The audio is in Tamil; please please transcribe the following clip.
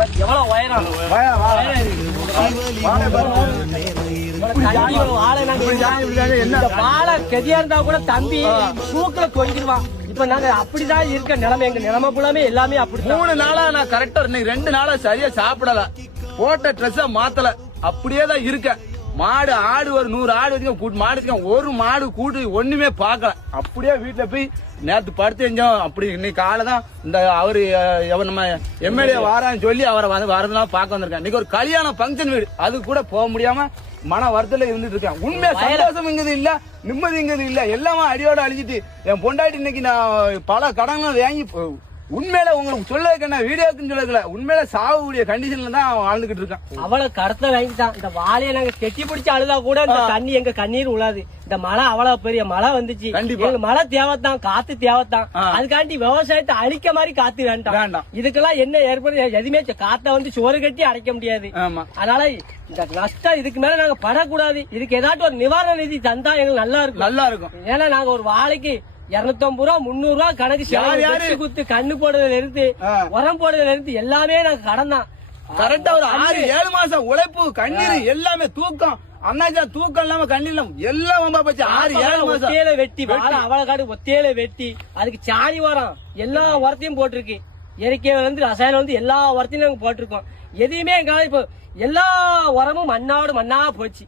எவ்வளவு உயரம் வாழை கெதியா இருந்தா கூட தம்பி தூக்கல தொங்கிடுவான். இப்ப நாங்க அப்படிதான் இருக்க நிலைமை, எங்க நிலைமை ஃபுல்லாமே எல்லாமே அப்படி. 3 நாளா நான் கரெக்டா இன்னைக்கு 2 நாளா சரியா சாப்பிடல, போட்ட ட்ரெஸ்ஸ மாத்தல, அப்படியே தான் இருக்க. மாடு ஆடு ஒரு 100 ஆடு வச்சுக்க மாடு வச்சுக்க, ஒரு மாடு கூட்டு ஒண்ணுமே பாக்கல. அப்படியே வீட்டுல போய் நேத்து படுத்து செஞ்சோம். அப்படி இன்னைக்கு காலை தான் இந்த அவரு நம்ம எம்எல்ஏ வாரான்னு சொல்லி அவரை வரதெல்லாம் பார்க்க வந்திருக்கேன். இன்னைக்கு ஒரு கல்யாண பங்கன் வீடு, அது கூட போக முடியாம மன வருத்தல இருந்துட்டு இருக்கேன். உண்மையா சந்தோஷம்ங்கிறது இல்ல, நிம்மதிங்கிறது இல்ல, எல்லாமே அடியோட அழிச்சிட்டு என் பொண்டாட்டி இன்னைக்கு நான் பல கடன்கள் வாங்கி உண்மையில உங்களுக்கு சொல்லல, வீடியோக்குன்னு சொல்லல, உண்மையில சாவக்கூடிய கண்டிஷன்ல தான் வாழ்ந்துகிட்டு இருக்கேன். அவ்வளவு கடத்தை வாங்கிட்டான். இந்த வாழையை நாங்க கெட்டி பிடிச்சு அழுதா கூட இந்த தண்ணி எங்க கண்ணீர் உழாது. இந்த மழை அவ்வளவு பெரிய மழை வந்துச்சு, எங்களுக்கு மழை தேவைத்தான், காத்து தேவைத்தான். அதுக்காண்டி விவசாயத்தை அழிக்க மாதிரி காத்து வேண்டாம். இதுக்கெல்லாம் என்ன ஏற்படுது, எதுவுமே காத்த வந்து சோறு கட்டி அடைக்க முடியாது. அதனால இந்த நஷ்டம் இதுக்கு மேல நாங்க படக்கூடாது. இதுக்கு ஏதாச்சும் ஒரு நிவாரண நிதி தந்தா எங்களுக்கு நல்லா இருக்கும். ஏன்னா நாங்க ஒரு வாழைக்கு 250 ரூபா 300 ரூபா கணக்கு குத்து கண்ணு போடுறதுல இருந்து உரம் போடுறதுல இருந்து எல்லாமே நாங்க கடன் தான். கரெக்டா ஒரு 6-7 மாசம் உழைப்பு கண்ணீர் எல்லாமே தூக்கம். அண்ணாச்சா தூக்கம் இல்லாம கண்ணீர் எல்லாம் போச்சு. 6-7 மாசம் ஒத்தையில வெட்டி வாழை அவ்வளவு காடு ஒத்தையில வெட்டி அதுக்கு சாணி உரம் எல்லா உரத்தையும் போட்டிருக்கு. இயற்கையில வந்து ரசாயனம் வந்து எல்லா உரத்தையும் நாங்க போட்டிருக்கோம். எதையுமே எங்களால இப்ப எல்லா உரமும் மண்ணா போச்சு.